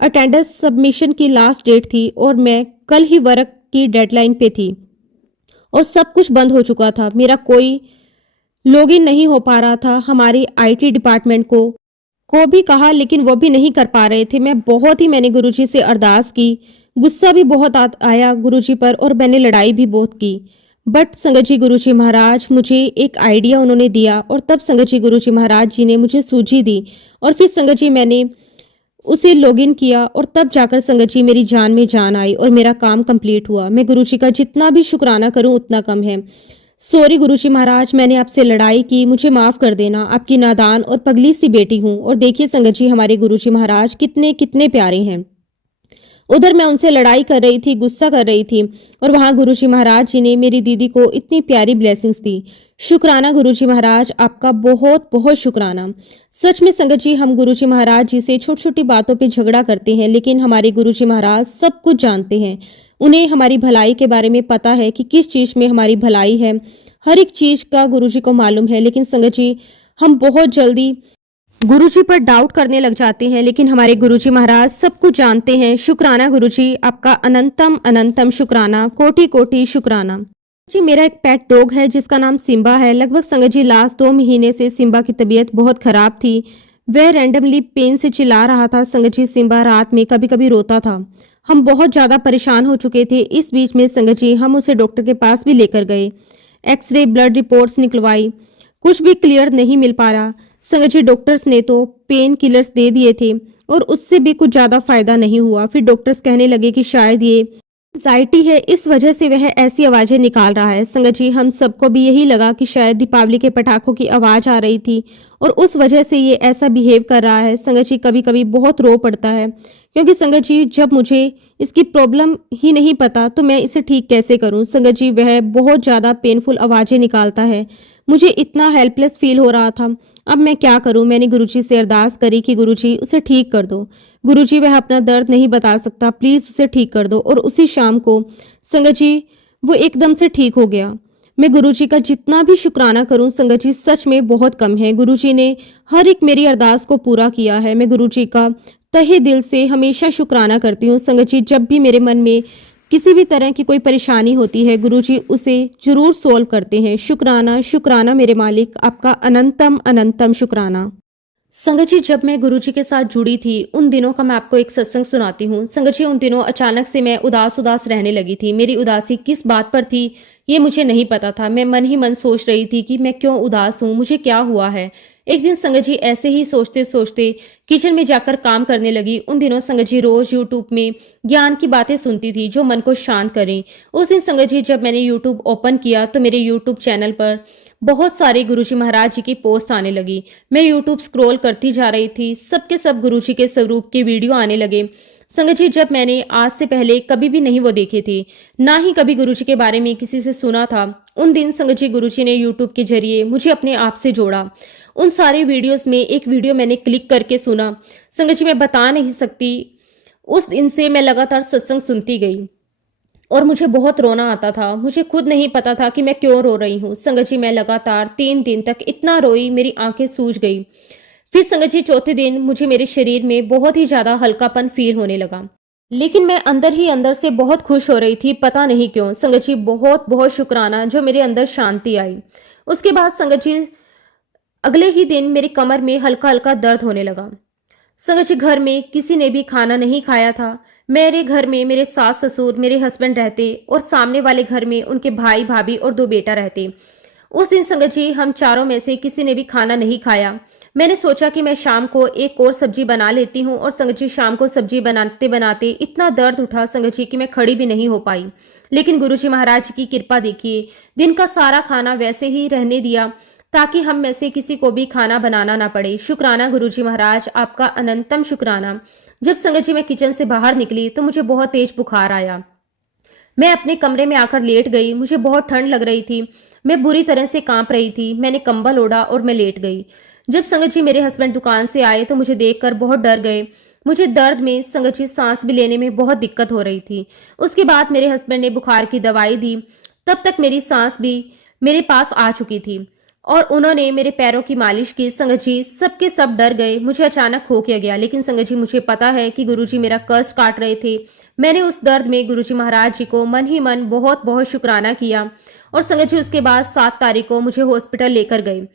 अटेंडेंस सबमिशन की लास्ट डेट थी और मैं कल ही वर्क की डेडलाइन पे थी और सब कुछ बंद हो चुका था। मेरा कोई लॉगिन नहीं हो पा रहा था। हमारी आईटी डिपार्टमेंट को भी कहा लेकिन वो भी नहीं कर पा रहे थे। मैंने गुरुजी से अरदास की, गुस्सा भी बहुत आया गुरुजी पर और मैंने लड़ाई भी बहुत की। बट संगत जी गुरुजी महाराज मुझे एक आइडिया उन्होंने दिया और तब संगत जी गुरुजी महाराज जी ने मुझे सूझी दी और फिर संगत जी मैंने उसे लॉगिन किया और तब जाकर संगत जी मेरी जान में जान आई और मेरा काम कंप्लीट हुआ। मैं गुरुजी का जितना भी शुक्राना करूं उतना कम है। सॉरी गुरुजी महाराज, मैंने आपसे लड़ाई की, मुझे माफ कर देना। आपकी नादान और पगली सी बेटी हूँ। और देखिए संगत जी हमारे गुरुजी महाराज कितने कितने प्यारे हैं। उधर मैं उनसे लड़ाई कर रही थी, गुस्सा कर रही थी और वहां गुरुजी महाराज जी ने मेरी दीदी को इतनी प्यारी ब्लेसिंग्स दी। शुक्राना गुरुजी महाराज, आपका बहुत बहुत शुक्राना। सच में संगत जी हम गुरुजी महाराज जी से छोटी छोटी बातों पे झगड़ा करते हैं लेकिन हमारे गुरुजी महाराज सब कुछ जानते हैं। उन्हें हमारी भलाई के बारे में पता है कि किस चीज में हमारी भलाई है। हर एक चीज का गुरुजी को मालूम है। लेकिन संगत जी हम बहुत जल्दी गुरुजी पर डाउट करने लग जाते हैं लेकिन हमारे गुरुजी महाराज सब कुछ जानते हैं। शुक्राना गुरुजी, आपका अनंतम अनंतम शुक्राना, कोटि कोटि शुक्राना। जी मेरा एक पेट डॉग है जिसका नाम सिम्बा है। लगभग संगत जी लास्ट 2 महीने से सिम्बा की तबीयत बहुत खराब थी। वह रैंडमली पेन से चिल्ला रहा था। संगत जी सिम्बा रात में कभी कभी रोता था। हम बहुत ज्यादा परेशान हो चुके थे। इस बीच में संगत जी हम उसे डॉक्टर के पास भी लेकर गए, एक्सरे ब्लड रिपोर्ट्स निकलवाई, कुछ भी क्लियर नहीं मिल पा रहा। संगत जी डॉक्टर्स ने तो पेन किलर्स दे दिए थे और उससे भी कुछ ज्यादा फायदा नहीं हुआ। फिर डॉक्टर्स कहने लगे कि शायद ये एंजाइटी है, इस वजह से वह ऐसी आवाजें निकाल रहा है। संगत जी हम सबको भी यही लगा कि शायद दीपावली के पटाखों की आवाज आ रही थी और उस वजह से ये ऐसा बिहेव कर रहा है। संगत जी कभी कभी बहुत रो पड़ता है क्योंकि संगत जी जब मुझे इसकी प्रॉब्लम ही नहीं पता तो मैं इसे ठीक कैसे करूं। संगत जी वह बहुत ज्यादा पेनफुल आवाजें निकालता है। मुझे इतना हेल्पलेस फील हो रहा था। अब मैं क्या करूं? मैंने गुरुजी से अरदास करी कि गुरुजी उसे ठीक कर दो। गुरुजी वह अपना दर्द नहीं बता सकता, प्लीज उसे ठीक कर दो। और उसी शाम को संगत जी वो एकदम से ठीक हो गया। मैं गुरुजी का जितना भी शुक्राना करूं संगत जी सच में बहुत कम है। गुरुजी ने हर एक मेरी अरदास को पूरा किया है। मैं गुरुजी का तहे दिल से हमेशा शुक्राना करती हूँ। संगत जी जब भी मेरे मन में किसी भी तरह की कोई परेशानी होती है गुरुजी उसे जरूर सोल्व करते हैं। शुक्राना शुक्राना मेरे मालिक, आपका अनंतम अनंतम शुक्राना। संगत जी, जब मैं गुरुजी के साथ जुड़ी थी, उन दिनों का मैं आपको एक सत्संग सुनाती हूँ। संगत जी, उन दिनों अचानक से मैं उदास-उदास रहने लगी थी। मेरी उदासी किस बात पर थी, ये मुझे नहीं पता था। मैं मन ही मन सोच रही थी कि मैं क्यों उदास हूँ, मुझे क्या हुआ है? एक दिन संगत जी ऐसे ही सोचते-सोचते किचन में जाकर काम करने लगी। उन दिनों संगत जी रोज़ यूट्यूब में ज्ञान की बातें सुनती थी, जो मन को शांत करें। उस दिन संगत जी जब मैंने यूट्यूब ओपन किया, तो मेरे यूट्यूब चैनल पर बहुत सारे गुरुजी महाराज जी की पोस्ट आने लगी। मैं यूट्यूब स्क्रॉल करती जा रही थी, सबके सब गुरुजी के स्वरूप के वीडियो आने लगे। संगत जी, जब मैंने आज से पहले कभी भी नहीं वो देखे थे, ना ही कभी गुरुजी के बारे में किसी से सुना था, उन दिन संगत जी गुरुजी ने यूट्यूब के जरिए मुझे अपने आप से जोड़ा। उन सारे वीडियोस में एक वीडियो मैंने क्लिक करके सुना। संगत जी, मैं बता नहीं सकती, उस दिन से मैं लगातार सत्संग सुनती गई और मुझे बहुत रोना आता था। मुझे खुद नहीं पता था कि मैं क्यों रो रही हूँ। संगत जी, मैं लगातार 3 दिन तक इतना रोई, मेरी आंखें सूज गई। फिर संगत जी चौथे दिन मुझे मेरे शरीर में बहुत ही ज्यादा हल्कापन फील होने लगा, लेकिन मैं अंदर ही अंदर से बहुत खुश हो रही थी, पता नहीं क्यों। संगत जी, बहुत बहुत शुक्राना जो मेरे अंदर शांति आई। उसके बाद संगत जी अगले ही दिन मेरी कमर में हल्का हल्का दर्द होने लगा। संगत जी, घर में किसी ने भी खाना नहीं खाया था। मेरे घर में मेरे सास ससुर, मेरे हस्बैंड रहते और सामने वाले घर में उनके भाई भाभी और 2 बेटा रहते। उस दिन संगत जी हम चारों में से किसी ने भी खाना नहीं खाया। मैंने सोचा कि मैं शाम को एक और सब्जी बना लेती हूँ, और संगत जी शाम को सब्जी बनाते बनाते इतना दर्द उठा संगत जी कि मैं खड़ी भी नहीं हो पाई। लेकिन गुरुजी महाराज की कृपा देखिए, दिन का सारा खाना वैसे ही रहने दिया ताकि हम में से किसी को भी खाना बनाना ना पड़े। शुक्राना गुरुजी महाराज, आपका अनंतम शुक्राना। जब संगत जी मैं किचन से बाहर निकली तो मुझे बहुत तेज बुखार आया। मैं अपने कमरे में आकर लेट गई। मुझे बहुत ठंड लग रही थी, मैं बुरी तरह से कांप रही थी। मैंने कंबल ओढ़ा और मैं लेट गई। जब संगत जी मेरे हस्बैंड दुकान से आए तो मुझे देखकर बहुत डर गए। मुझे दर्द में संगत जी सांस भी लेने में बहुत दिक्कत हो रही थी। उसके बाद मेरे हस्बैंड ने बुखार की दवाई दी। तब तक मेरी सांस भी मेरे पास आ चुकी थी और उन्होंने मेरे पैरों की मालिश की। संगत जी सबके सब डर गए, मुझे अचानक हो क्या गया। लेकिन संगत जी मुझे पता है कि गुरुजी मेरा कष्ट काट रहे थे। मैंने उस दर्द में गुरुजी महाराज जी को मन ही मन बहुत बहुत शुक्राना किया। और संगत जी उसके बाद 7 तारीख को मुझे हॉस्पिटल लेकर गए।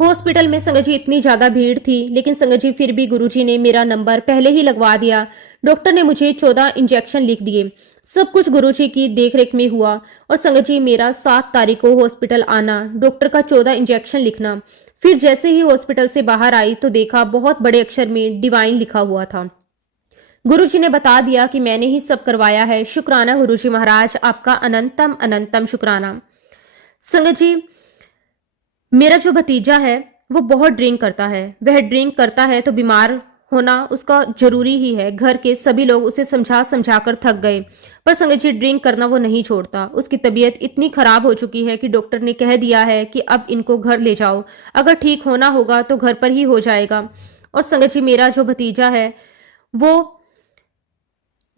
हॉस्पिटल में संगत जी इतनी ज्यादा भीड़ थी, लेकिन संगत जी फिर भी गुरुजी ने मेरा नंबर पहले ही लगवा दिया। डॉक्टर ने मुझे 14 इंजेक्शन लिख दिए। सब कुछ गुरुजी की देखरेख में हुआ। और संगत जी मेरा 7 तारीख को हॉस्पिटल आना, डॉक्टर का 14 इंजेक्शन लिखना। फिर जैसे ही हॉस्पिटल से बाहर आई तो देखा बहुत बड़े अक्षर में डिवाइन लिखा हुआ था। गुरुजी ने बता दिया कि मैंने ही सब करवाया है। शुक्राना गुरुजी महाराज, आपका अनंतम अनंतम शुक्राना। संगत जी, मेरा जो भतीजा है वो बहुत ड्रिंक करता है। वह ड्रिंक करता है तो बीमार होना उसका जरूरी ही है। घर के सभी लोग उसे समझा समझा कर थक गए, पर संगत जी ड्रिंक करना वो नहीं छोड़ता। उसकी तबीयत इतनी खराब हो चुकी है कि डॉक्टर ने कह दिया है कि अब इनको घर ले जाओ, अगर ठीक होना होगा तो घर पर ही हो जाएगा। और संगत जी मेरा जो भतीजा है वो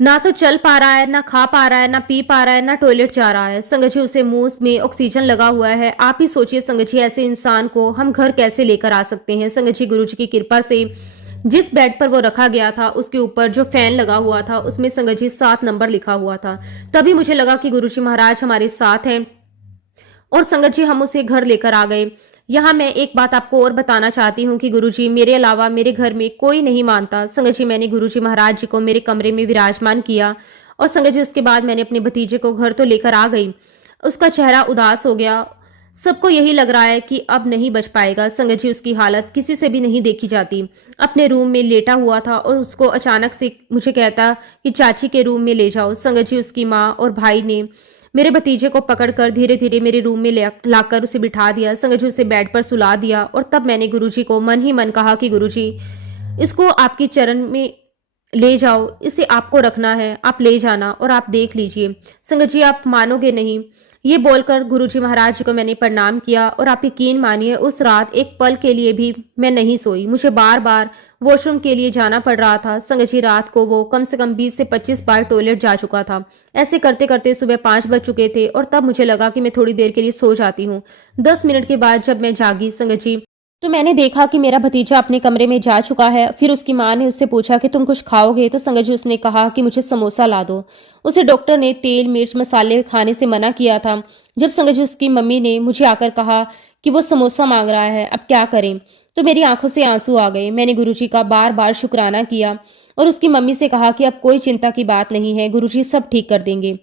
ना तो चल पा रहा है, ना खा पा रहा है, ना पी पा रहा है, ना टॉयलेट जा रहा है। संगत जी उसे मुंह में ऑक्सीजन लगा हुआ है। आप ही सोचिए संगत जी, ऐसे इंसान को हम घर कैसे लेकर आ सकते हैं। संगत जी गुरुजी की कृपा से जिस बेड पर वो रखा गया था उसके ऊपर जो फैन लगा हुआ था उसमें संगत जी 7 नंबर लिखा हुआ था। तभी मुझे लगा कि गुरुजी महाराज हमारे साथ हैं और संगत जी हम उसे घर लेकर आ गए। यहाँ मैं एक बात आपको और बताना चाहती हूँ कि गुरुजी मेरे अलावा मेरे घर में कोई नहीं मानता। संगत जी मैंने गुरुजी महाराज जी को मेरे कमरे में विराजमान किया और संगत जी उसके बाद मैंने अपने भतीजे को घर तो लेकर आ गई। उसका चेहरा उदास हो गया। सबको यही लग रहा है कि अब नहीं बच पाएगा। संगत जी उसकी हालत किसी से भी नहीं देखी जाती। अपने रूम में लेटा हुआ था और उसको अचानक से मुझे कहता कि चाची के रूम में ले जाओ। संगत जी उसकी माँ और भाई ने मेरे भतीजे को पकड़कर धीरे धीरे मेरे रूम में लाकर उसे बिठा दिया। संगत जी उसे बेड पर सुला दिया और तब मैंने गुरुजी को मन ही मन कहा कि गुरुजी इसको आपकी चरण में ले जाओ, इसे आपको रखना है, आप ले जाना और आप देख लीजिए। संगत जी आप मानोगे नहीं, ये बोलकर गुरुजी महाराज जी को मैंने प्रणाम किया और आप यकीन मानिए उस रात एक पल के लिए भी मैं नहीं सोई। मुझे बार बार वॉशरूम के लिए जाना पड़ रहा था। संगत जी रात को वो कम से कम 20 से 25 बार टॉयलेट जा चुका था। ऐसे करते करते सुबह 5 बज चुके थे और तब मुझे लगा कि मैं थोड़ी देर के लिए सो जाती हूँ। 10 मिनट के बाद जब मैं जागी संगत जी तो मैंने देखा कि मेरा भतीजा अपने कमरे में जा चुका है। फिर उसकी माँ ने उससे पूछा कि तुम कुछ खाओगे, तो संगत जी उसने कहा कि मुझे समोसा ला दो। उसे डॉक्टर ने तेल मिर्च मसाले खाने से मना किया था। जब संगत जी उसकी मम्मी ने मुझे आकर कहा कि वो समोसा मांग रहा है, अब क्या करें। तो मेरी आंखों से आंसू आ गए। मैंने गुरुजी का बार-बार शुक्राना किया और उसकी मम्मी से कहा कि अब कोई चिंता की बात नहीं है, गुरुजी सब ठीक कर देंगे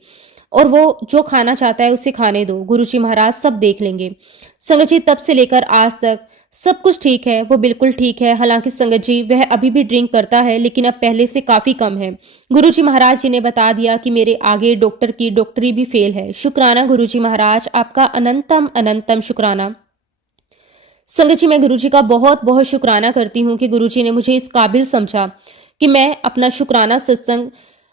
और वो जो खाना चाहता है उसे खाने दो, गुरुजी महाराज सब देख लेंगे। संगत जी तब से लेकर आज तक सब कुछ ठीक है, वो बिल्कुल ठीक है। हालाँकि संगत जी वह अभी भी ड्रिंक करता है लेकिन अब पहले से काफ़ी कम है। गुरुजी महाराज जी ने बता दिया कि मेरे आगे डॉक्टर की डॉक्टरी भी फेल है। शुक्राना गुरुजी महाराज, आपका अनंतम अनंतम शुक्राना। संगत जी मैं गुरुजी का बहुत-बहुत शुक्राना करती हूँ कि गुरुजी ने मुझे इस काबिल समझा कि मैं अपना शुक्राना सत्संग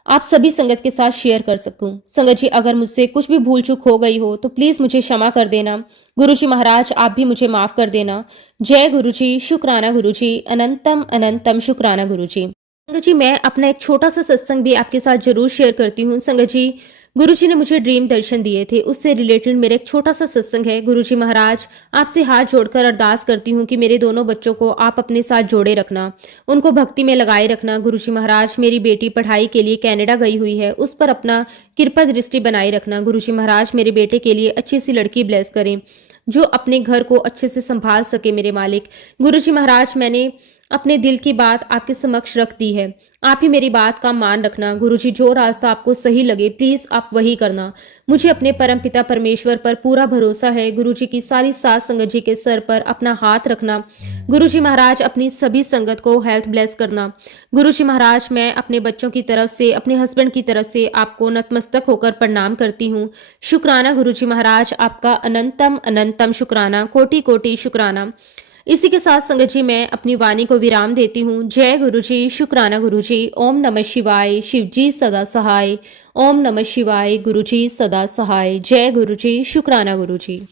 आप सभी संगत के साथ शेयर कर सकूं। संगत जी अगर मुझसे कुछ भी भूल चूक हो गई हो तो प्लीज मुझे क्षमा कर देना। गुरुजी महाराज आप भी मुझे माफ कर देना। जय गुरुजी, शुक्राना गुरुजी, अनंतम अनंतम शुक्राना गुरुजी। संगत जी मैं अपना एक छोटा सा सत्संग भी आपके साथ जरूर शेयर करती हूँ। संगत जी गुरुजी ने मुझे ड्रीम दर्शन दिए थे, उससे रिलेटेड मेरा एक छोटा सा सत्संग है। गुरुजी महाराज आपसे हाथ जोड़कर अरदास करती हूँ कि मेरे दोनों बच्चों को आप अपने साथ जोड़े रखना, उनको भक्ति में लगाए रखना। गुरुजी महाराज मेरी बेटी पढ़ाई के लिए कनाडा गई हुई है, उस पर अपना कृपा दृष्टि बनाए रखना। गुरुजी महाराज मेरे बेटे के लिए अच्छी सी लड़की ब्लेस करें जो अपने घर को अच्छे से संभाल सके मेरे मालिक। गुरुजी महाराज मैंने अपने दिल की बात आपके समक्ष रख दी है, आप ही मेरी बात का मान रखना। गुरुजी जो रास्ता आपको सही लगे प्लीज आप वही करना। मुझे अपने परम पिता परमेश्वर पर पूरा भरोसा है। गुरुजी की सारी सात संगत जी के सर पर अपना हाथ रखना। गुरुजी महाराज अपनी सभी संगत को हेल्थ ब्लेस करना। गुरुजी महाराज मैं अपने बच्चों की तरफ से, अपने हस्बैंड की तरफ से आपको नतमस्तक होकर प्रणाम करती हूँ। शुक्राना गुरुजी महाराज, आपका अनंतम अनंतम शुक्राना, कोटि कोटि शुक्राना। इसी के साथ संगत जी मैं अपनी वाणी को विराम देती हूँ। जय गुरुजी, शुक्राना गुरुजी, ओम नमः शिवाय, शिव जी सदा सहाय। ओम नमः शिवाय, गुरुजी सदा सहाय। जय गुरुजी, शुक्राना गुरुजी।